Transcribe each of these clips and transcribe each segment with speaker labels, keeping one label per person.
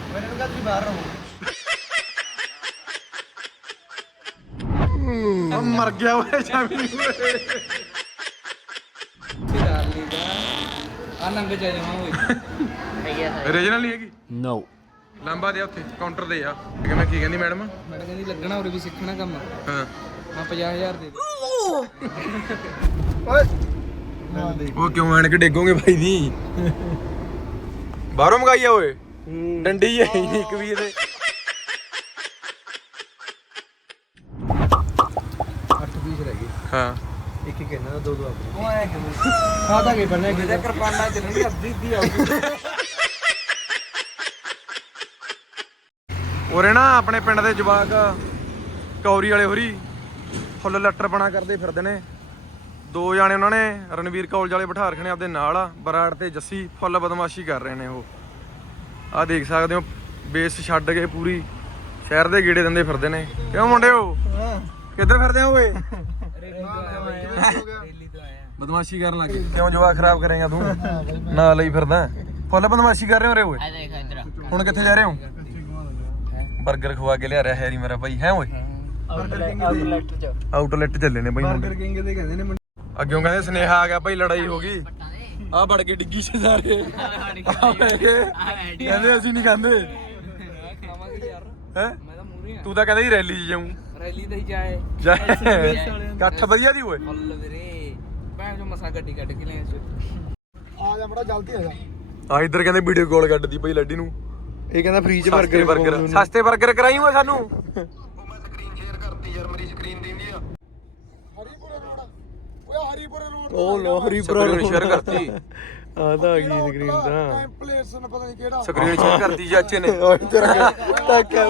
Speaker 1: मैंने कहा तुम बाहर रहो।
Speaker 2: मर गया वो शामी ਰੀਜਨਲ ਨਹੀਂ ਹੈਗੀ
Speaker 1: नो
Speaker 2: ਲਾਂਬਾ ਦੇ ਉੱਥੇ ਕਾਊਂਟਰ ਦੇ ਆ ਕਿਵੇਂ ਕੀ ਕਹਿੰਦੀ ਮੈਡਮ
Speaker 3: ਮੈਡਮ ਕਹਿੰਦੀ ਲੱਗਣਾ ਉਰੇ ਵੀ ਸਿੱਖਣਾ ਕੰਮ
Speaker 2: ਹਾਂ
Speaker 3: ਮੈਂ 50000 ਦੇ ਦੇ
Speaker 2: ਉਹ ਕਿਉਂ ਆਣ ਕੇ ਡੇਗੋਗੇ ਭਾਈ ਦੀ ਬਾਹਰੋਂ ਮੰਗਾਈ ਆ ਓਏ ਡੰਡੀ ਹੈ ਇੱਕ ਵੀ ਇਹਦੇ
Speaker 1: 8 पीस रह गए
Speaker 2: ਹਾਂ
Speaker 1: एक एक ना दो दो अपने वो आया कि खाता के बनने के कृपाना चलेंगे अद्धी दी आउगी
Speaker 2: ਉਰੇ ਨਾ ਆਪਣੇ ਪਿੰਡ ਦੇ ਜਵਾਕ ਕੌਰੀ ਵਾਲੇ ਹੋਰੀ ਫੁੱਲ ਲੱਟਰਪਣਾ ਕਰਦੇ ਫਿਰਦੇ ਨੇ ਦੋ ਜਾਣੇ ਉਹਨਾਂ ਨੇ ਰਣਵੀਰ ਕਾਲਜ ਵਾਲੇ ਬਿਠਾ ਰੱਖਣੇ ਆਪਦੇ ਨਾਲ ਆ ਬਰਾੜ ਤੇ ਜੱਸੀ ਫੁੱਲ ਬਦਮਾਸ਼ੀ ਕਰ ਰਹੇ ਨੇ ਉਹ ਆਹ ਦੇਖ ਸਕਦੇ ਹੋ ਬੇਸ ਛੱਡ ਕੇ ਪੂਰੀ ਸ਼ਹਿਰ ਦੇ ਗੇੜੇ ਦਿੰਦੇ ਫਿਰਦੇ ਨੇ ਕਿਉਂ ਮੁੰਡਿਓ ਕਿੱਧਰ ਫਿਰਦੇ ਹੋ ਓਏ ਬਦਮਾਸ਼ੀ ਕਰਨ ਲੱਗੇ ਕਿਉਂ ਜਵਾਕ ਖਰਾਬ ਕਰੇਗਾ ਤੂੰ ਨਾ ਲਈ ਫਿਰਦਾ ਫੁੱਲ ਬਦਮਾਸ਼ੀ ਕਰ ਰਹੇ ਹੋ ਰੇ ਓਏ ਹੁਣ ਕਿੱਥੇ ਜਾ ਰਹੇ ਹੋ 버ਗਰ ਖਵਾ ਕੇ ਲਿਆ ਰਿਹਾ ਹੈਰੀ ਮੇਰਾ ਭਾਈ ਹੈ ਓਏ ਆਊਟਲੈਟ ਚੱਲੇ ਨੇ ਬਾਈ ਮੁੰਡੇ
Speaker 1: किंग दे कहंदे ने
Speaker 2: ਅੱਗਿਓਂ ਕਹਿੰਦੇ ਸਨੇਹਾ ਆ ਗਿਆ ਭਾਈ ਲੜਾਈ ਹੋ ਗਈ ਆ ਵੜ ਕੇ ਡਿੱਗੀ ਚ ਸਾਰੇ ਕਹਿੰਦੇ ਅਸੀਂ ਨਹੀਂ ਖਾਂਦੇ
Speaker 3: ਖਾਵਾਂਗੇ ਯਾਰ
Speaker 2: ਹੈ
Speaker 3: ਮੈਂ ਤਾਂ ਮੂਰੇ ਆ
Speaker 2: ਤੂੰ ਤਾਂ ਕਹਿੰਦਾ ਹੀ ਰੈਲੀ 'ਚ ਜਾਊਂ
Speaker 3: ਰੈਲੀ ਤੇ ਹੀ ਜਾਏ
Speaker 2: ਇਕੱਠ ਵਧੀਆ ਦੀ ਓਏ
Speaker 3: ਫੁੱਲ ਵੀਰੇ ਭੈਣ ਜੋ ਮਸਾ ਗੱਡੀ ਕੱਢ ਕੇ ਲਿਆ
Speaker 1: आ जा बड़ा जल्दी आ जा
Speaker 2: ਆ ਇੱਧਰ ਕਹਿੰਦੇ ਵੀਡੀਓ ਕਾਲ ਕੱਢਦੀ ਭਾਈ ਲੱਡੀ ਨੂੰ
Speaker 1: ये कहंदा फ्री च
Speaker 2: ਸਸਤੇ 버ਗਰ ਸਸਤੇ 버ਗਰ ਕਰਾਈ ਓਏ ਸਾਨੂੰ
Speaker 1: ओ लो हरीपुरा
Speaker 2: ਸ਼ੇਅਰ ਕਰਤੀ
Speaker 1: ਆਦਾ ਆ ਗਈ ਸਕਰੀਨ ਤਾਂ ਟੈਂਪਲੇਟਸ ਨੇ ਪਤਾ ਨਹੀਂ ਕਿਹੜਾ
Speaker 2: ਸਕਰੀਨ ਸ਼ੇਅਰ ਕਰਤੀ ਚਾਚੇ ਨੇ
Speaker 1: ਓਏ ਤੇਰਾ ਟੱਕਾ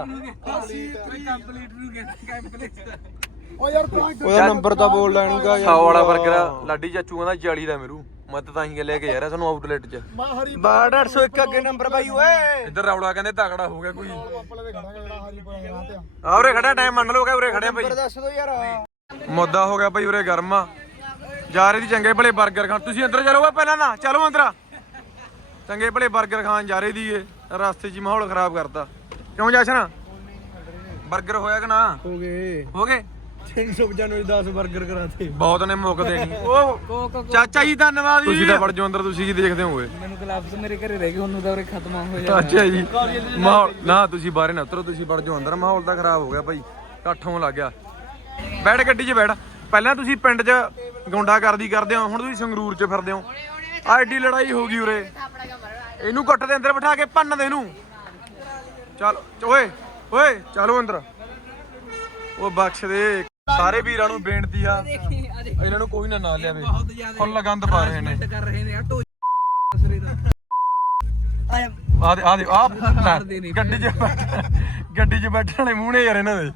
Speaker 1: ਓ ਯਾਰ ਉਹਦਾ ਨੰਬਰ ਤਾਂ ਬੋਲ ਲੈਣੂਗਾ
Speaker 2: 100 ਵਾਲਾ 버ਗਰ ਲਾਡੀ ਚਾਚੂ ਕਹਿੰਦਾ 40 ਦਾ ਮੇਰੂ ਮੈਂ ਤਾਂ ਹੀ ਲੈ ਕੇ ਯਾਰ ਸਾਨੂੰ ਆਊਟਲੈਟ 'ਚ
Speaker 1: 801 ਅੱਗੇ ਨੰਬਰ ਬਾਈ ਓਏ
Speaker 2: ਇੱਧਰ ਰੌਲਾ ਕਹਿੰਦੇ ਤਗੜਾ ਹੋ ਗਿਆ ਕੋਈ
Speaker 1: ਆਪਲੇ ਦੇ ਖੜਾ ਜਿਹੜਾ ਹਰੀਪੁਰਾ ਗਾਂ ਤੇ
Speaker 2: ਆ ਉਰੇ ਖੜਾ ਟਾਈਮ ਮੰਨ ਲਓ ਕਿ ਉਰੇ ਖੜਿਆ ਭਾਈ
Speaker 1: ਦੱਸ ਦੋ ਯਾਰ
Speaker 2: ਮੁੱਦਾ ਹੋ ਗਿਆ ਭਾਈ ਉਰੇ ਗਰਮ ਆ ਜਾ ਰਹੇ ਦੀ ਚੰਗੇ ਭਲੇ 버ਗਰ ਖਾਣ ਤੁਸੀਂ ਅੰਦਰ ਚਲੋਗਾ ਪਹਿਲਾਂ ਨਾ ਚਲੋ ਅੰਦਰ ਚੰਗੇ ਭਲੇ 버ਗਰ ਖਾਣ ਜਾ ਰਹੇ ਦੀਏ ਰਸਤੇ 'ਚ ਹੀ ਮਾਹੌਲ ਖਰਾਬ ਕਰਤਾ ਕਿਉਂ ਜਸ਼ਨ 버ਗਰ ਹੋਇਆ ਕਿ ਨਾ
Speaker 1: ਹੋ ਗਏ
Speaker 2: ਹੋ ਗਏ
Speaker 1: 395 10 버ਗਰ ਕਰਾਤੇ
Speaker 2: ਬਹੁਤ ਨੇ ਮੁੱਕਦੇ ਨਹੀਂ ਉਹ ਚਾਚਾ ਜੀ ਧੰਨਵਾਦ ਜੀ ਤੁਸੀਂ ਤਾਂ ਵੜ ਜਾਓ ਅੰਦਰ ਤੁਸੀਂ ਕੀ ਦੇਖਦੇ ਹੋਗੇ
Speaker 3: ਮੈਨੂੰ ਗਲਾਬਸ ਮੇਰੇ ਘਰੇ ਰਹਿ ਗਏ ਉਹਨੂੰ ਤਾਂ ਉਰੇ ਖਤਮ ਹੋ ਜਾਣਾ
Speaker 2: ਅੱਛਾ ਜੀ ਮਾਹੌਲ ਨਾ ਤੁਸੀਂ ਬਾਹਰ ਨਾ ਉਤਰੋ ਤੁਸੀਂ ਵੜ ਜਾਓ ਅੰਦਰ ਮਾਹੌਲ ਤਾਂ ਖਰਾਬ ਹੋ ਗਿਆ ਭਾਈ ਇਕੱਠ ਹੋਣ ਲੱਗ ਗਿਆ ਬੈਠ ਗੱਡੀ 'ਚ ਬੈਠ ਪਹਿਲਾਂ ਤੁਸੀਂ ਪਿੰਡ 'ਚ ਗੁੰਡਾਗਰਦੀ ਕਰਦੇ ਹੋ ਹੁਣ ਤੁਸੀਂ ਸੰਗਰੂਰ 'ਚ ਫਿਰਦੇ ਹੋ ਐਡੀ ਲੜਾਈ ਹੋ ਗਈ ਉਰੇ ਇਹਨੂੰ ਕੱਟ ਦੇ ਅੰਦਰ ਬਿਠਾ ਕੇ ਭੰਨ ਦੇ ਇਹਨੂੰ ਚੱਲ ਓਏ ਓਏ ਚਲੋ ਅੰਦਰ ਉਹ ਬਖਸ਼ ਦੇ ਸਾਰੇ ਵੀਰਾਂ ਨੂੰ ਬੇਨਤੀ ਆ ਇਹਨਾਂ ਨੂੰ ਕੋਈ ਨਾ ਲਿਆਵੇ ਫੁੱਲ ਗੰਦ ਪਾ ਰਹੇ ਨੇ
Speaker 3: ਕਰ ਰਹੇ ਨੇ ਆਟੋ ਦਸਰੇ ਦਾ
Speaker 2: ਆ ਦੇ ਗੱਡੀ 'ਚ ਬੈਠਣ ਵਾਲੇ ਮੂੰਹ ਨੇ ਯਾਰ ਇਹਨਾਂ ਦੇ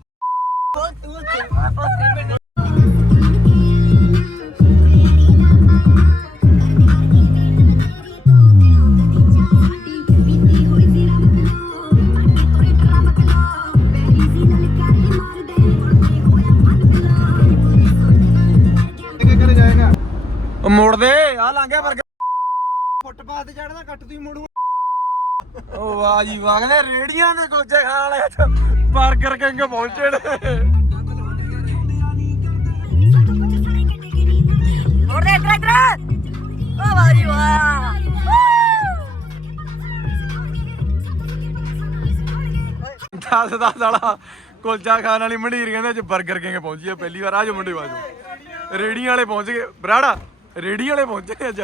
Speaker 2: ਉਹ ਮੋੜ ਦੇ ਆ ਲੰਘਿਆ 버ਗਰ
Speaker 1: ਫੁੱਟਪਾਥ ਤੇ ਚੜਨਾ ਕੱਟ ਤੂੰ ਮੋੜੂ
Speaker 2: ਉਹ ਵਾਹ ਜੀ ਵਾਹ ਕਹਿੰਦੇ ਰੇੜੀਆਂ ਦੇ ਕੁਲਚੇ ਖਾਣ ਵਾਲੇ 버ਗਰ ਕਿੰਗ ਪਹੁੰਚੇ ਨੇ
Speaker 4: ਹੋਰ ਦੇ ਇਧਰ ਓ ਵਾਹ ਜੀ ਵਾਹ
Speaker 2: ਦਸ ਵਾਲਾ ਕੁਲਚਾ ਖਾਣ ਵਾਲੀ ਮੰਡੀਰ ਕਹਿੰਦੇ ਅੱਜ 버ਗਰ ਕਿੰਗ ਪਹੁੰਚੀ ਆ ਪਹਿਲੀ ਵਾਰ ਆ ਜੋ ਮੁੰਡੇ ਬਾਜੋ ਰੇੜੀਆਂ ਵਾਲੇ ਪਹੁੰਚ ਗਏ ਬਰਾੜਾ ਰੇੜੀਆਂ ਵਾਲੇ ਪਹੁੰਚੇ ਨੇ ਅੱਜ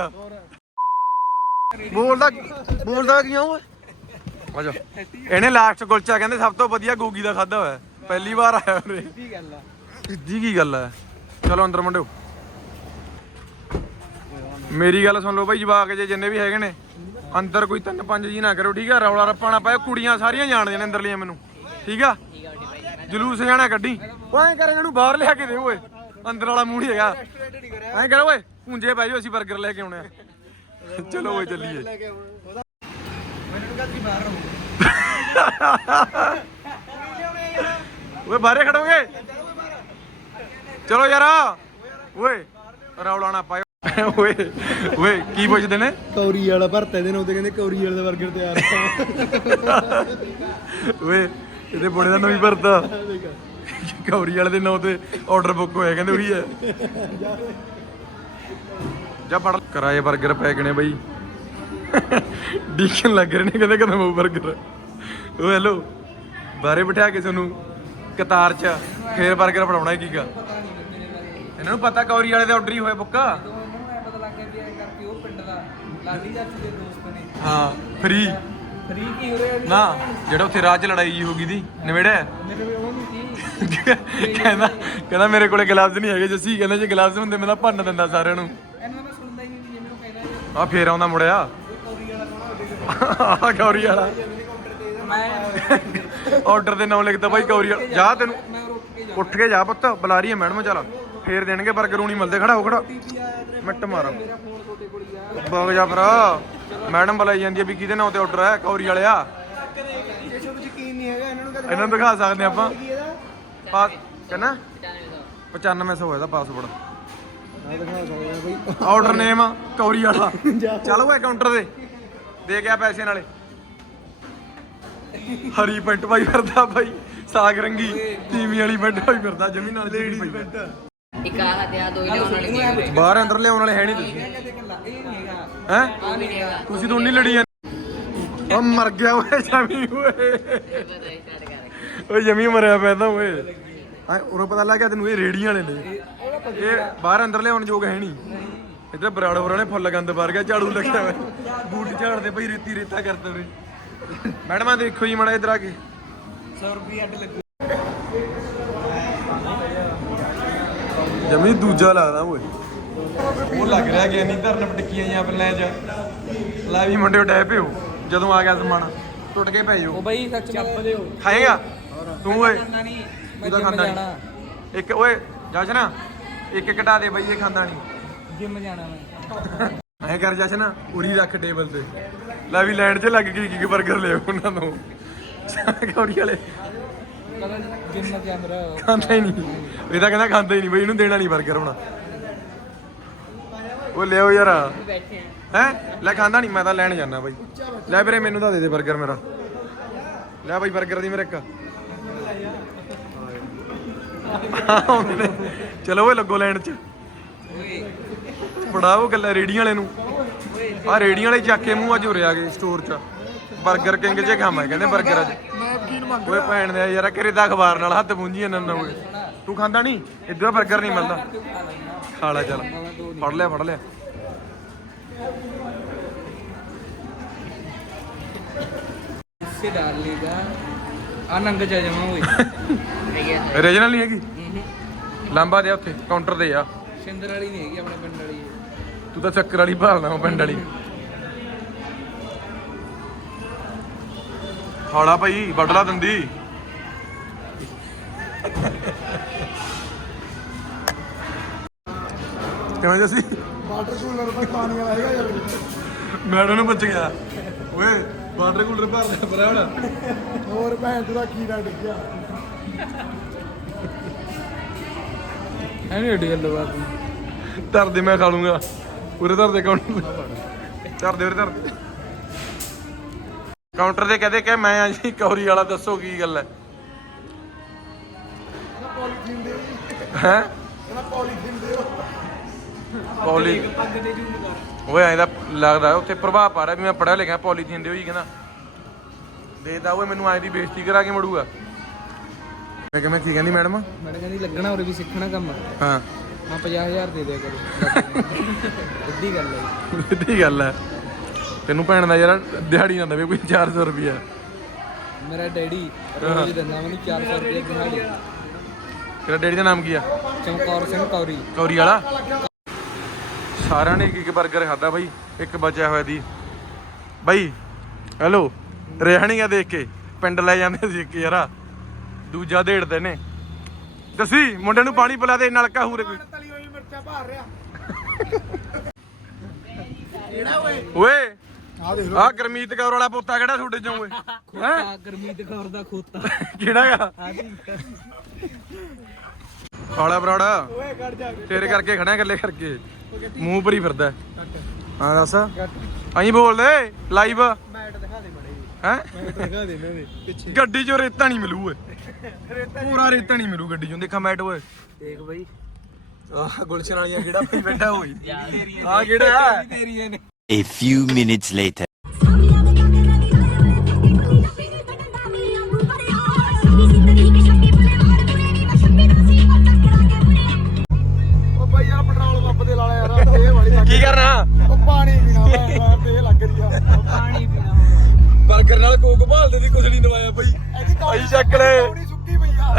Speaker 2: ਬੋਲਦਾ ਕਿਉਂ ਓਏ ਆਜਾ ਇਹਨੇ ਲਾਸਟ ਕੁਲਚਾ ਕਹਿੰਦੇ ਸਭ ਤੋਂ ਵਧੀਆ ਗੋਗੀ ਦਾ ਖਾਦਾ ਹੋਇਆ ਪਹਿਲੀ ਵਾਰ ਆਇਆ ਉਰੇ ਸਿੱਧੀ ਕੀ ਗੱਲ ਹੈ ਚਲੋ ਅੰਦਰ ਮੁੰਡਿਓ ਮੇਰੀ ਗੱਲ ਸੁਣ ਲਓ ਭਾਈ ਜਵਾਕ ਜੇ ਜਿੰਨੇ ਵੀ ਹੈਗੇ ਨੇ ਅੰਦਰ ਕੋਈ 3-5 ਜੀ ਨਾ ਕਰੋ ਠੀਕ ਆ ਰੌਲਾ ਰੱਪਾ ਨਾ ਪਾਇਓ ਕੁੜੀਆਂ ਸਾਰੀਆਂ ਜਾਣਦੀਆਂ ਨੇ ਅੰਦਰਲੀਆਂ ਮੈਨੂੰ ਠੀਕ ਆ ਜਲੂਸ ਜਾਣਾ ਗੱਡੀ ਉਹ ਐਂ ਕਰ ਇਹਨੂੰ ਬਾਹਰ ਲਿਆ ਕੇ ਦੇ ਓਏ ਅੰਦਰ ਵਾਲਾ ਮੂੰਹ ਨਹੀਂ ਹੈਗਾ ਐਂ ਕਰ ਓਏ ਪੁੰਜੇ ਪੈ ਜਾਓ ਅਸੀਂ 버ਗਰ ਲੈ ਕੇ ਆਉਣੇ ਆ ਚਲੋ ਓਏ ਚੱਲੀਏ
Speaker 1: ਮੈਨੂੰ ਕਹਾ ਤੁਸੀਂ ਬਾਹਰ ਰਹੋ
Speaker 2: ਓਏ ਬਾਹਰੇ ਖੜੋਗੇ ਚਲੋ ਯਾਰ ਓਏ ਰੌਲਾ ਨਾ ਪਾਇਓ ਓਏ ਓਏ ਕੀ ਪੁੱਛਦੇ ਨੇ?
Speaker 1: ਕੌਰੀ ਵਾਲਾ ਭਰਤਾ ਇਹਦੇ ਨਾਲ ਤੇ ਕਹਿੰਦੇ ਕੌਰੀ ਵਾਲੇ ਦਾ 버ਗਰ ਤਿਆਰ
Speaker 2: ਓਏ ਇਹਦੇ ਬੋੜੇ ਦਾ ਨਵੀਂ ਭਰਤਾ ਕੌਰੀ ਵਾਲੇ ਦੇ ਨਾਂ ਤੇ ਆਰਡਰ ਬੁੱਕ ਹੋਇਆ ਕਹਿੰਦੇ ਉਹੀ ਹੈ। ਜਾ ਪੜ ਕਰਾਏ 버ਗਰ ਪੈ ਗਏ ਨੇ ਬਈ ਡੀਕਨ ਲੱਗ ਰਹੇ ਨੇ ਕਹਿੰਦੇ ਕਦੋਂ ਉਹ 버ਗਰ। ਓ ਹੈਲੋ ਬਾਰੇ ਬਿਠਾ ਕੇ ਤੁਹਾਨੂੰ ਕਤਾਰ 'ਚ ਫੇਰ 버ਗਰ ਫੜਾਉਣਾ ਕੀਗਾ। ਇਹਨਾਂ ਨੂੰ ਪਤਾ ਕੌਰੀ ਵਾਲੇ ਦੇ ਆਰਡਰ ਹੀ ਹੋਇਆ ਬੁੱਕਾ।
Speaker 3: ਉਹਨਾਂ ਨੂੰ ਐ ਪਤਾ ਲੱਗ ਗਿਆ ਵੀ ਐ ਕਰਕੇ ਉਹ ਪਿੰਡ ਦਾ ਲਾਡੀ ਚਾਚੀ ਦੇ ਦੋਸਤ ਨੇ
Speaker 2: ਹਾਂ ਫਰੀ
Speaker 3: ਫਰੀ ਕੀ ਹੋ ਰਿਹਾ ਵੀ
Speaker 2: ਨਾ ਜਿਹੜਾ ਉੱਥੇ ਰਾਹ 'ਚ ਲੜਾਈ ਜੀ ਹੋ ਗਈ ਦੀ ਨਿਬੜਿਆ।
Speaker 3: ਮੇਰੇ ਵੀ ਉਹ ਨਹੀਂ ਸੀ
Speaker 2: ਕਹਿੰਦਾ ਮੇਰੇ ਕੋਲੇ ਗਲਾਵਜ਼ ਨਹੀਂ ਹੈਗੇ ਜੱਸੀ ਕਹਿੰਦਾ ਜੇ ਗਲਾਵਜ਼ ਹੁੰਦੇ ਮੈਂ ਤਾਂ ਭੰਨ ਦਿੰਦਾ ਸਾਰਿਆਂ ਨੂੰ।
Speaker 3: ਇਹਨਾਂ ਮੈਂ ਸੁਣਦਾ ਹੀ ਨਹੀਂ ਜਿਵੇਂ ਮੈਨੂੰ ਕਹਿੰਦਾ
Speaker 2: ਆ ਫੇਰ ਆਉਂਦਾ ਮੁੜਿਆ ਆ ਕੌਰੀ ਵਾਲਾ
Speaker 3: ਮੈਂ
Speaker 2: ਆਰਡਰ ਦੇ ਨਾਮ ਲਿਖਦਾ ਬਾਈ ਕੌਰੀ ਵਾਲਾ। ਜਾ ਤੈਨੂੰ
Speaker 3: ਮੈਂ ਰੁਕ ਕੇ ਜਾ
Speaker 2: ਉੱਠ ਕੇ ਜਾ ਪੁੱਤ ਬੁਲਾ ਰਹੀ ਹੈ ਮੈਡਮ। ਚੱਲ ਫੇਰ ਦੇਣਗੇ 버ਗਰ ਨਹੀਂ ਮਿਲਦੇ। ਖੜਾ ਹੋ ਖੜਾ ਮਿੰਟ ਮਾਰ
Speaker 3: ਮੇਰਾ ਫੋਨ ਕੋਤੇ ਕੋਲ ਗਿਆ
Speaker 2: ਬਗ ਜਾ ਭਰਾ। ਮੈਡਮ ਬੁਲਾਈ ਜਾਂਦੀ ਹੈ ਵੀ ਕਿਹਦੇ ਨਾਂ ਤੇ ਆਰਡਰ ਹੈ ਕੌਰੀ ਵਾਲਿਆ।
Speaker 1: ਯਕੀਨ ਨਹੀਂ ਹੈਗਾ ਇਹਨਾਂ ਨੂੰ ਕਹਿੰਦੇ
Speaker 2: ਇਹਨਾਂ ਨੂੰ ਦਿਖਾ ਸਕਦੇ ਆਪਾਂ ਪਾਸ ਕਹਿੰਦਾ 9500 ਹੋਇਆ ਦਾ ਪਾਸਵਰਡ
Speaker 1: ਦਿਖਾ ਸਕਦੇ ਆ ਬਈ
Speaker 2: ਆਰਡਰ ਨੇਮ ਕੌਰੀ ਵਾਲਾ। ਚੱਲ ਓਏ ਕਾਊਂਟਰ ਦੇ ਗਿਆ ਪੈਸੇ ਨਾਲੇ। ਹਰੀ ਪੈਂਟ ਪਾਈ ਫਿਰਦਾ ਬਾਈ ਸਾਗ ਰੰਗੀ ਟੀਵੀ ਵਾਲੀ ਪੈਂਟ ਪਾਈ ਫਿਰਦਾ ਜਮੀ ਨਾਲ ਲੇਡੀਜ਼ ਪੈਂਟ।
Speaker 4: ਇੱਕ ਆਹ ਤੇ ਆ ਦੋ ਹੀ ਲਿਆਉਣ ਵਾਲੇ ਗਏ
Speaker 2: ਬਾਹਰ ਅੰਦਰ ਲਿਆਉਣ ਵਾਲੇ ਹੈ ਨਹੀਂ ਤੁਸੀਂ
Speaker 3: ਇਹ ਨਹੀਂ ਹੈਗਾ
Speaker 2: ਹੈ
Speaker 3: ਆ ਨਹੀਂ ਹੈਗਾ
Speaker 2: ਤੁਸੀਂ ਦੋਨੇ ਲੜੀ ਜਾਂਦੇ। ਉਹ ਮਰ ਗਿਆ ਓਏ ਜਮੀ ਓਏ ਓਏ ਜਮੀ ਮਰਿਆ ਪਿਆ ਤਾਂ ਓਏ। ਹਾਂ ਉਹਨੂੰ ਪਤਾ ਲੱਗ ਗਿਆ ਤੈਨੂੰ ਇਹ ਰੇੜੀਆਂ ਵਾਲੇ ਨੇ। ਇਹ ਬਾਹਰ ਅੰਦਰ ਲਿਆਉਣ ਯੋਗ ਹੈ ਨਹੀਂ। ਇੱਧਰ ਬਰਾੜ ਹੋਰਾਂ ਨੇ ਫੁੱਲ ਗੰਦ ਪਾਰ ਗਿਆ ਝਾੜੂ ਲੱਗਿਆ ਹੋਇਆ ਬੂਟ ਝਾੜਦੇ ਪਈ ਰੇਤੀ ਰੇਤਾ ਕਰਦੇ ਵੇ। ਮੈਡਮਾਂ ਦੇਖੋ ਜੀ ਮਾੜਾ ਇੱਧਰ ਆ ਕੇ
Speaker 3: 100 ਰੁਪਏ ਅੱਡ ਲੱਗੂ
Speaker 2: ਜਮੀ ਦੂਜਾ ਲੱਗਦਾ ਓਏ। ਉਹ ਲੱਗ ਰਿਹਾ ਕਿ ਨਹੀਂ ਧਰਨ ਪਟਕੀਆਂ ਜਾਂ ਪੱਲੇ ਚ ਲੈ ਵੀ ਮੁੰਡੇ ਡੈ ਪਿਓ ਜਦੋਂ ਆ ਗਿਆ ਸਮਾਨ ਟੁੱਟ ਕੇ ਪੈ ਜਾਓ।
Speaker 3: ਉਹ ਬਈ ਸੱਚ ਚੱਪ ਦਿਓ
Speaker 2: ਖਾਏਗਾ ਤੂੰ ਓਏ
Speaker 3: ਖਾਂਦਾ ਨਹੀਂ
Speaker 2: ਤੂੰ ਤਾਂ ਖਾਂਦਾ ਨਹੀਂ। ਇੱਕ ਓਏ ਜਸ਼ਨ ਇੱਕ ਘਟਾ ਦੇ ਬਈ ਇਹ ਖਾਂਦਾ ਨਹੀਂ।
Speaker 3: ਜਿਮ ਜਾਣਾ ਮੈਂ
Speaker 2: ਐਂ ਕਰ ਜਸ਼ਨ ਉਰੀ ਰੱਖ ਟੇਬਲ ਤੇ ਲੈ ਵੀ ਲੈਣ 'ਚ ਲੱਗ ਗਈ ਕੀ 버ਗਰ ਲਿਓ ਉਹਨਾਂ ਤੋਂ ਕੌੜੀ ਵਾਲੇ।
Speaker 3: ਪਤਾ ਜਿਮ ਜਾ ਮੇਰਾ
Speaker 2: ਖਾਂਦਾ ਹੀ ਨਹੀਂ ਇਹ ਤਾਂ ਕਹਿੰਦਾ ਖਾਂਦਾ ਹੀ ਨਹੀਂ ਬਈ ਇਹਨੂੰ ਦੇਣਾ ਨਹੀਂ 버ਗਰ ਹੁਣ। ਉਹ ਲਿਓ ਯਾਰ
Speaker 4: ਬੈਠੇ
Speaker 2: ਹੈ ਲੈ ਖਾਂਦਾ ਨਹੀਂ ਮੈਂ ਤਾਂ ਲੈਣ ਜਾਣਾ ਬਾਈ। ਲੈ ਵੀਰੇ ਮੈਨੂੰ ਤਾਂ ਦੇ ਦੇ 버ਗਰ ਮੇਰਾ। ਲੈ ਬਾਈ 버ਗਰ ਦੀ ਮੇਰੇ ਇੱਕ ਚਲੋ ਓਏ ਲੱਗੋ ਲੈਣ 'ਚ ਫੜਾਓ ਗੱਲਾਂ ਰੇੜੀਆਂ ਵਾਲੇ ਨੂੰ। ਆ ਰੇੜੀਆਂ ਵਾਲੇ ਚੱਕ ਕੇ ਮੂੰਹ ਅੱਜ ਉਰੇ ਆ ਗਏ ਸਟੋਰ 'ਚ 버ਗਰ ਕਿੰਗ 'ਚ ਖਾਵਾਂ ਕਹਿੰਦੇ 버ਗਰ ਅੱਜ। ਓਏ ਭੈਣ ਦੇ ਯਾਰ ਘਰੇ ਦਾ ਅਖਬਾਰ ਨਾਲ ਹੱਥ ਪੂੰਝੀ ਇਹਨਾਂ ਨੂੰ। ਓਏ ਤੂੰ ਖਾਂਦਾ ਨਹੀਂ ਇੱਧਰ 버ਗਰ ਨਹੀਂ ਮਿਲਦਾ। ਖਾ ਲੈ ਚੱਲ ਫੜ ਲਿਆ
Speaker 3: इससे डाल लेगा आनंद जा जमा हुई
Speaker 2: ਰੀਜਨਲ ਨਹੀਂ ਹੈਗੀ ਲਾਂਬਾ ਦੇ ਉੱਥੇ ਕਾਊਂਟਰ ਤੇ ਆ।
Speaker 3: ਸਿੰਦਰ ਵਾਲੀ ਨਹੀਂ ਹੈਗੀ ਆਪਣੇ ਪਿੰਡ ਵਾਲੀ
Speaker 2: ਤੂੰ ਤਾਂ ਚੱਕਰ ਵਾਲੀ ਭਾਲਦਾ ਉਹ ਪਿੰਡ ਵਾਲੀ। ਹਾਲਾ ਭਾਈ ਬਟਲਾ ਦੰਦੀ ਕਿਵੇਂ ਜੱਸੀ
Speaker 1: ਵਾਟਰ ਕੂਲਰ ਪਰ ਪਾਣੀ ਵਾਲਾ ਹੈਗਾ ਯਾਰ
Speaker 2: ਮੈਡਮ ਨੂੰ ਪੁੱਛ ਗਿਆ ਓਏ ਵਾਟਰ ਕੂਲਰ ਭਰ ਲਿਆ ਪਰ ਹੁਣ
Speaker 1: ਹੋਰ ਭੈਣ ਤੇਰਾ ਕੀੜਾ ਡਿੱਗਿਆ
Speaker 3: ਐਨੀ ਏਡੀ ਗੱਲ ਬਾਤ
Speaker 2: ਧਰ ਦੇ ਮੈਂ ਖਾ ਲੂੰਗਾ। ਉਰੇ ਧਰ ਦੇ ਕਾਊਂਟਰ ਧਰ ਦੇ ਉਰੇ ਧਰ ਦੇ ਕਾਊਂਟਰ ਤੇ ਕਹਦੇ ਕਿ ਮੈਂ ਆ ਜੀ ਕੌਰੀ ਵਾਲਾ ਦੱਸੋ ਕੀ ਗੱਲ ਹੈ
Speaker 1: ਪੋਲੀਥੀਨ ਦੇ
Speaker 2: ਹੈ
Speaker 1: ਕਹਿੰਦਾ ਪੋਲੀਥੀਨ ਦਿਓ
Speaker 2: ਪੌਲੀ
Speaker 3: ਪੱਗ ਦੇ ਜੂਨ ਕਰ
Speaker 2: ਓਏ ਐਂ ਲੱਗਦਾ ਉੱਥੇ ਪ੍ਰਭਾਵ ਪਾ ਰਿਹਾ ਵੀ ਮੈਂ ਪੜਿਆ ਲਿਖਿਆ ਪੋਲੀਥੀਨ ਦੇ ਹੋਈ ਕਹਿੰਦਾ ਦੇਦਾ ਓਏ ਮੈਨੂੰ ਐਂ ਦੀ ਬੇਇੱਜ਼ਤੀ ਕਰਾ ਕੇ ਮੜੂਗਾ। ਮੈਂ ਕਿਹਾ ਕੀ ਕਹਿੰਦੀ ਮੈਡਮ
Speaker 3: ਮੈਂ ਕਹਿੰਦੀ ਲੱਗਣਾ ਉਰੇ ਵੀ ਸਿੱਖਣਾ ਕੰਮ
Speaker 2: ਹਾਂ
Speaker 3: ਮੈਂ 50000 ਦੇ ਦਿਆ ਕਰੋ ਸਿੱਧੀ ਗੱਲ ਹੈ
Speaker 2: ਸਿੱਧੀ ਗੱਲ ਹੈ ਤੈਨੂੰ ਭੈਣ ਦਾ ਯਾਰ ਦਿਹਾੜੀ ਨਾ ਦੇਵੇ ਕੋਈ 400 ਰੁਪਿਆ।
Speaker 3: ਮੇਰਾ ਡੈਡੀ ਰੋਜ਼ ਦਿੰਦਾ ਮੈਨੂੰ 400 ਰੁਪਏ ਦਿਹਾੜੀ।
Speaker 2: ਤੇਰਾ ਡੈਡੀ ਦਾ ਨਾਮ ਕੀ ਆ?
Speaker 3: ਚਮਕੌਰ ਸਿੰਘ ਕੌਰੀ
Speaker 2: ਕੌਰੀ ਵਾਲਾ। ਸਾਰਿਆਂ ਨੇ ਇੱਕ 버ਗਰ ਖਾਦਾ ਬਾਈ ਇੱਕ ਬਚਿਆ ਹੋਇਆ ਦੀ ਬਾਈ। ਹੈਲੋ ਰਹਿਣੀਆਂ ਦੇਖ ਕੇ ਪਿੰਡ ਲੈ ਜਾਂਦੇ ਸੀ ਇੱਕ ਯਾਰਾ ਦੂਜਾ ਢੇੜਦੇ ਨੇ। ਦੱਸੀ ਮੁੰਡੇ ਨੂੰ ਪਾਣੀ ਪਿਲਾ ਦੇ ਨਲਕਾ ਹੂਰੇ ਕੋਈ
Speaker 1: ਤਲੀ ਹੋਈ ਮਿਰਚਾਂ ਭਾਰ ਰਿਹਾ
Speaker 2: ਓਏ
Speaker 1: ਆ ਦੇਖ
Speaker 2: ਆਹ ਗਰਮੀਤ ਕੌਰ ਵਾਲਾ ਪੋਤਾ ਕਿਹੜਾ ਤੁਹਾਡੇ ਚੋਂ ਓਏ
Speaker 3: ਖੋਤਾ ਗਰਮੀਤ ਕੌਰ ਦਾ ਖੋਤਾ
Speaker 2: ਕਿਹੜਾ ਆ? ਕਾਲਾ ਬਰਾੜਾ
Speaker 3: ਓਏ ਕੱਢ ਜਾ
Speaker 2: ਤੇਰੇ ਕਰਕੇ ਖੜਿਆ ਇਕੱਲੇ ਕਰਕੇ ਮੂੰਹ ਭਰੀ ਫਿਰਦਾ
Speaker 3: ਕੱਟ
Speaker 2: ਹਾਂ ਦੱਸ
Speaker 3: ਕੱਟ
Speaker 2: ਅਹੀਂ ਬੋਲਦੇ ਲਾਈਵ
Speaker 3: ਮੈਟ ਦਿਖਾ ਦੇ ਬੜੇ
Speaker 2: ਹੈ
Speaker 3: ਮੈਟ ਦਿਖਾ ਦੇ ਇਹਨਾਂ ਦੇ ਪਿੱਛੇ
Speaker 2: ਗੱਡੀ 'ਚੋਂ ਰੇਤਾ ਨਹੀਂ ਮਿਲੂ ਓਏ ਪੂਰਾ ਰੇਤਾ ਨਹੀਂ ਮਿਲੂ ਗੱਡੀ 'ਚੋਂ ਦੇਖਾਂ ਮੈਟ ਓਏ
Speaker 3: ਦੇਖ ਬਈ
Speaker 2: ਆਹ ਗੁਲਸ਼ਨ ਵਾਲੀਆਂ ਕਿਹੜਾ ਭਾਈ ਬੈਠਾ ਹੋਈ ਆ ਕਿਹੜਾ
Speaker 3: ਤੇਰੀਆਂ ਨੇ
Speaker 5: A few minutes later.
Speaker 3: ਉਹ ਬਈ ਆ ਪੈਟਰੋਲ ਪੰਪ ਤੇ ਲਾ ਲਿਆ ਯਾਰ ਇਹ ਬੜੀ
Speaker 2: ਕੀ ਕਰਨਾ
Speaker 3: ਉਹ ਪਾਣੀ ਪੀਣਾ ਮੈਂ ਤੇ ਲੱਗ ਰਹੀ ਆ ਪਾਣੀ ਪੀਣਾ
Speaker 2: ਬਰਗਰ ਨਾਲ ਕੋਕ ਭਾਲਦੇ ਦੀ ਕੁਛ ਨਹੀਂ ਨਵਾਇਆ ਬਈ ਆਈ ਚੱਕ ਲੈ
Speaker 3: ਪੌੜੀ ਸੁੱਕੀ ਪਈ ਆ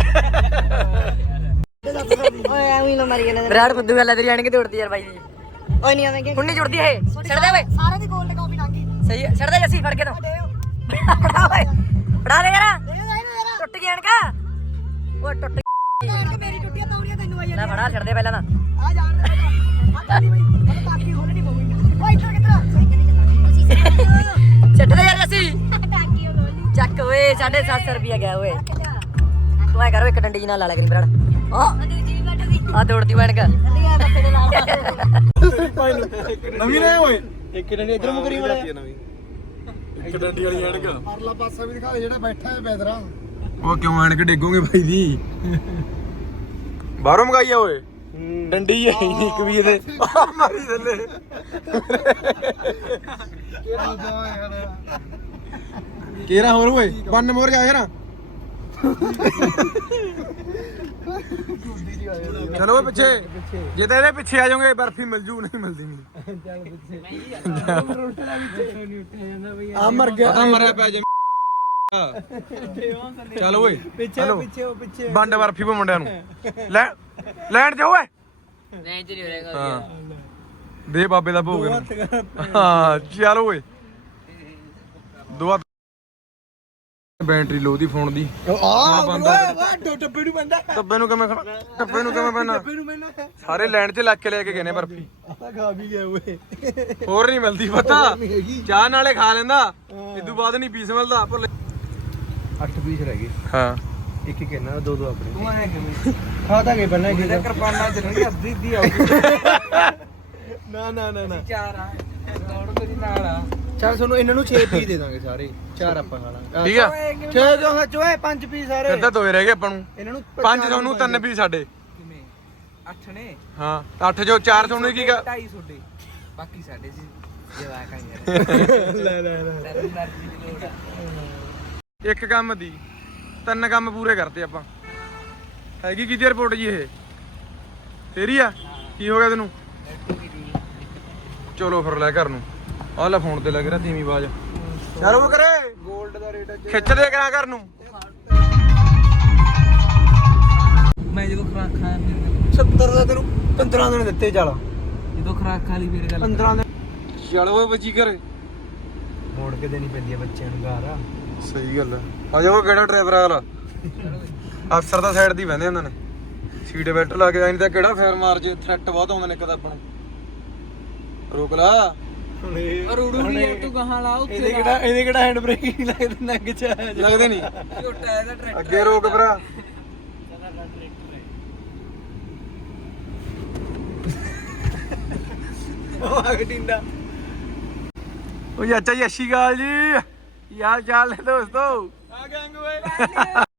Speaker 4: ਓਏ ਐਵੇਂ ਨਾ ਮਾਰੀ ਜਾਂਦੇ ਵਿਰਾਟ ਫੁੱਦੂ ਗੱਲ ਤੇਰੀ ਆਣ ਕੇ ਤੋੜਦੀ ਯਾਰ ਬਾਈ ਦੀ ਓਏ ਨਹੀਂ ਆਵੇਂਗੇ ਹੁਣ ਨਹੀਂ ਜੁੜਦੀ ਇਹ ਛੱਡ ਦੇ ਓਏ
Speaker 6: ਸਾਰੇ ਦੀ ਗੋਲ ਲਗਾਉ ਵੀ ਨਾਂਗੀ
Speaker 4: ਸਹੀ ਹੈ ਛੱਡ ਦੇ ਜੱਸੀ ਫੜ ਕੇ ਤੂੰ ਫੜਾ ਓਏ ਫੜਾ ਦੇ ਯਾਰ ਟੁੱਟ ਗਿਆ ਅਣਕਾ ਓਏ ਟੁੱਟ
Speaker 6: ਮੇਰੀ ਟੁੱਟੀਆਂ ਤੌੜੀਆਂ ਤੈਨੂੰ ਆਈ
Speaker 4: ਲੈ ਫੜਾ ਛੱਡ ਦੇ ਪਹਿਲਾਂ ਤਾਂ
Speaker 6: ਆ ਜਾਣ ਦੇ ਆ ਚੱਲੀ ਬਈ ਮੈਨੂੰ ਟਾਕੀ ਖੋਲਣੀ ਪਊਗੀ ਓਏ ਇੱਧਰ ਕਿੱਧਰ
Speaker 4: ਛੱਡ ਦੇ ਯਾਰ ਜੱਸੀ
Speaker 6: ਟਾਕੀ ਉਹ ਖੋਲਣੀ
Speaker 4: ਚੱਕ ਓਏ 750 ਰੁਪਿਆ ਗਿਆ ਓਏ ਤੂੰ ਐ ਕਰ ਇੱਕ ਡੰਡੀ ਨਾਲ ਲਾ ਲੈ ਕਰੀ ਵਿਰਾਟ
Speaker 6: ਜੀ ਬੈਠ ਗਈ
Speaker 4: ਆ ਦੌੜਦੀ ਬਣ ਕੇ
Speaker 6: ਦੀਆਂ ਬੱਤੇ ਦੇ ਨਾਲ
Speaker 2: ਨਵੀਂ ਨੇ ਓਏ
Speaker 3: ਇੱਕ ਡੰਡੀ ਇਧਰ ਮੁਕਰੀ ਵਾਲਾ
Speaker 2: ਇੱਕ ਡੰਡੀ ਵਾਲੀ ਐਨਕ
Speaker 3: ਪਰਲਾ ਪਾਸਾ ਵੀ ਦਿਖਾ ਦੇ ਜਿਹੜਾ ਬੈਠਾ ਹੈ ਬੈਦਰਾ
Speaker 2: ਉਹ ਕਿਉਂ ਐਨਕ ਡੇਗੋਗੇ ਭਾਈ ਦੀ ਬਾਹਰੋਂ ਮੰਗਾਈ ਆ ਓਏ ਡੰਡੀ ਹੈ ਨਹੀਂ ਇੱਕ ਵੀ ਇਹਦੇ ਆਹ ਮਾਰੀ ਥੱਲੇ
Speaker 3: ਕਿਹੜਾ ਜਾ ਯਾਰ
Speaker 2: ਕੇਰਾ ਹੋਰ ਓਏ ਬੰਨ ਮੋਰ ਜਾ ਯਾਰ ਚਲੋ ਓਏ ਪਿੱਛੇ ਜੇ ਤਾਂ ਇਹਦੇ ਪਿੱਛੇ ਆ ਜਾਓਗੇ ਬਰਫੀ ਮਿਲ ਜੂ ਨਹੀਂ ਮਿਲਦੀ ਮੈਨੂੰ
Speaker 3: ਆ ਮਰ ਗਿਆ
Speaker 2: ਆ ਮਰਿਆ ਪਿਆ ਜੇ ਚਲ ਓਏ
Speaker 3: ਪਿੱਛੇ
Speaker 2: ਚਲੋ।
Speaker 3: ਪਿੱਛੇ ਉਹ ਪਿੱਛੇ
Speaker 2: ਵੰਡ ਬਰਫੀ ਪਾ ਮੁੰਡਿਆਂ ਨੂੰ ਲੈਣ ਜਾ ਓਏ
Speaker 4: ਨਹੀਂ ਚ ਨਹੀਂ ਹੋਏਗਾ
Speaker 2: ਹਾਂ ਦੇ ਬਾਬੇ ਦਾ ਭੋਗ ਹਾਂ ਚੱਲ ਓਏ ਦੋ ਹੱਥ ਬੈਟਰੀ ਲੋ ਦੀ ਫੋਨ ਦੀ
Speaker 3: ਆ
Speaker 2: ਬੰਦਾ
Speaker 3: ਟੱਪੇ ਨੂੰ ਬੰਦਾ
Speaker 2: ਟੱਬੇ ਨੂੰ ਕਿਵੇਂ ਟੱਬੇ ਨੂੰ ਕਿਵੇਂ ਪੈਣਾ
Speaker 3: ਟੱਪੇ ਨੂੰ ਮੈਨਾਂ
Speaker 2: ਸਾਰੇ ਲਾਈਨ 'ਚ ਲੱਗ ਕੇ ਲੈ ਕੇ ਗਏ ਨੇ ਬਰਫੀ
Speaker 3: ਆ ਖਾ ਵੀ ਗਿਆ ਓਏ
Speaker 2: ਹੋਰ ਨਹੀਂ ਮਿਲਦੀ ਪਤਾ
Speaker 3: ਨਹੀਂ ਹੈਗੀ
Speaker 2: ਚਾਹ ਨਾਲੇ ਖਾ ਲੈਂਦਾ ਇਦੋਂ ਬਾਅਦ ਨਹੀਂ ਪੀਸ ਮਿਲਦਾ ਭੁੱਲ
Speaker 3: 8 ਪੀਸ ਰਹਿ ਗਏ
Speaker 2: ਹਾਂ
Speaker 3: ਇੱਕ ਇੱਕ ਇਹਨਾਂ ਦੋ ਦੋ ਆਪਣੇ
Speaker 1: ਤੂੰ ਆਇਆ ਕਿਵੇਂ
Speaker 3: ਖਾ ਤਾਂ ਗਏ ਪਹਿਲਾਂ
Speaker 1: ਇਹਦਾ ਕਿਰਪਾਨਾਂ ਚੱਲਣਗੀ ਅੱਧੀ ਅੱਧੀ ਆਉਗੀ
Speaker 3: ਨਾ ਨਾ ਨਾ ਨਾ
Speaker 1: ਚਾਰ ਆ ਦੌੜ ਤੇਰੀ ਨਾਲ ਆ
Speaker 3: ਚੱਲ ਤੁਹਾਨੂੰ ਇਹਨਾਂ ਨੂੰ 6 ਪੀਸ ਦੇ ਦਾਂਗੇ ਸਾਰੇ 4 ਆਪਾਂ ਖਾਣਾ
Speaker 2: ਠੀਕ ਆ
Speaker 3: 6 ਜੋ ਚੋਏ 5 ਪੀਸ ਸਾਰੇ
Speaker 2: ਕਿੱਦਾਂ ਦੋਏ ਰਹਿ ਗਏ ਆਪਾਂ ਨੂੰ
Speaker 3: ਇਹਨਾਂ ਨੂੰ
Speaker 2: 5 ਤੁਹਾਨੂੰ 3 ਵੀ ਸਾਡੇ
Speaker 1: ਕਿਵੇਂ 8 ਨੇ
Speaker 2: ਹਾਂ 8 ਜੋ 4 ਤੁਹਾਨੂੰ ਕੀ
Speaker 1: 2.5 ਛੋਡੇ ਬਾਕੀ ਸਾਡੇ ਸੀ ਜਵਾਕ ਆ ਯਾਰ
Speaker 3: ਲੈ ਲੈ ਲੈ
Speaker 1: ਮਰਜ਼ੀ ਦੀ ਲੋੜ ਆ
Speaker 2: ਇੱਕ ਕੰਮ ਦੀ 3 ਕੰਮ ਪੂਰੇ ਕਰਤੇ ਆਪਾਂ ਹੈਗੀ ਕਿਹਦੀ ਰਿਪੋਰਟ ਜੀ ਇਹ ਤੇਰੀ ਆ ਕੀ ਹੋ ਗਿਆ ਤੈਨੂੰ ਚਲੋ ਫਿਰ ਲੈ ਘਰ ਨੂੰ ਆਹ ਲੈ ਫੋਨ ਤੇ ਲੱਗ ਰਿਹਾ ਧੀਮੀ ਆਵਾਜ਼ ਯਾਰ ਉਹ ਕਰੇ
Speaker 3: 골ਡ ਦਾ ਰੇਟ
Speaker 2: ਖਿੱਚ ਦੇ ਕਰਾਂ ਘਰ ਨੂੰ
Speaker 1: ਮੈਂ ਜਦੋਂ ਖਰਾਕ ਖਾਇਆ
Speaker 3: 70 ਦਾ ਤੈਨੂੰ 15 ਦਿਨ ਦਿੱਤੇ ਚੱਲ
Speaker 1: ਜਦੋਂ ਖਰਾਕ ਖਾ ਲਈ ਫਿਰ ਗੱਲ
Speaker 3: 15 ਦਿਨ
Speaker 2: ਚਲ ਓਏ ਬੱਚੀ ਘਰ
Speaker 3: ਮੋੜ ਕੇ ਦੇਣੀ ਪੈਂਦੀ ਆ ਬੱਚਿਆਂ ਨੂੰ ਘਰ
Speaker 2: ਸਹੀ ਗੱਲ ਆ ਜਾ ਉਹ ਕਿਹੜਾ ਡਰਾਈਵਰ ਵਾਲਾ ਅਫਸਰ ਦਾ ਸਾਈਡ ਦੀ ਬਹਿੰਦੇ ਹੁੰਦੇ ਨੇ ਸੀਟ ਬੈਲਟ ਲਾ ਕੇ ਆਈ ਨਹੀਂ ਤਾਂ ਕਿਹੜਾ ਫੇਰ ਮਾਰ ਜੇ ਥ੍ਰੈਟ ਬਹੁਤ ਆਉਂਦੇ ਨੇ ਇੱਕ ਤਾਂ ਆਪਣੇ ਰੋਕ ਲਾ
Speaker 1: ਰੂੜੂ ਨਹੀਂ ਤੂੰ ਗਾਹਾਂ ਲਾ ਉੱਥੇ
Speaker 3: ਇਹਦੇ ਕਿਹੜਾ ਹੈਂਡ ਬ੍ਰੇਕ ਨਹੀਂ ਲੱਗਦਾ ਨੰਗ ਚ
Speaker 2: ਲੱਗਦੇ ਨਹੀਂ
Speaker 1: ਝੋਟਾ ਇਹਦਾ ਟਰੈਕਟਰ
Speaker 2: ਅੱਗੇ ਰੋਕ ਭਰਾ
Speaker 3: ਉਹ ਆ ਗਟਿੰਦਾ
Speaker 2: ਉਹ ਚਾਚਾ ਜੀ ਅੱਛੀ ਗਾਲ ਜੀ ਕੀ ਹਾਲ ਚਾਲ ਨੇ ਦੋਸਤੋ
Speaker 3: ਆ ਗੈਂਗ ਓਏ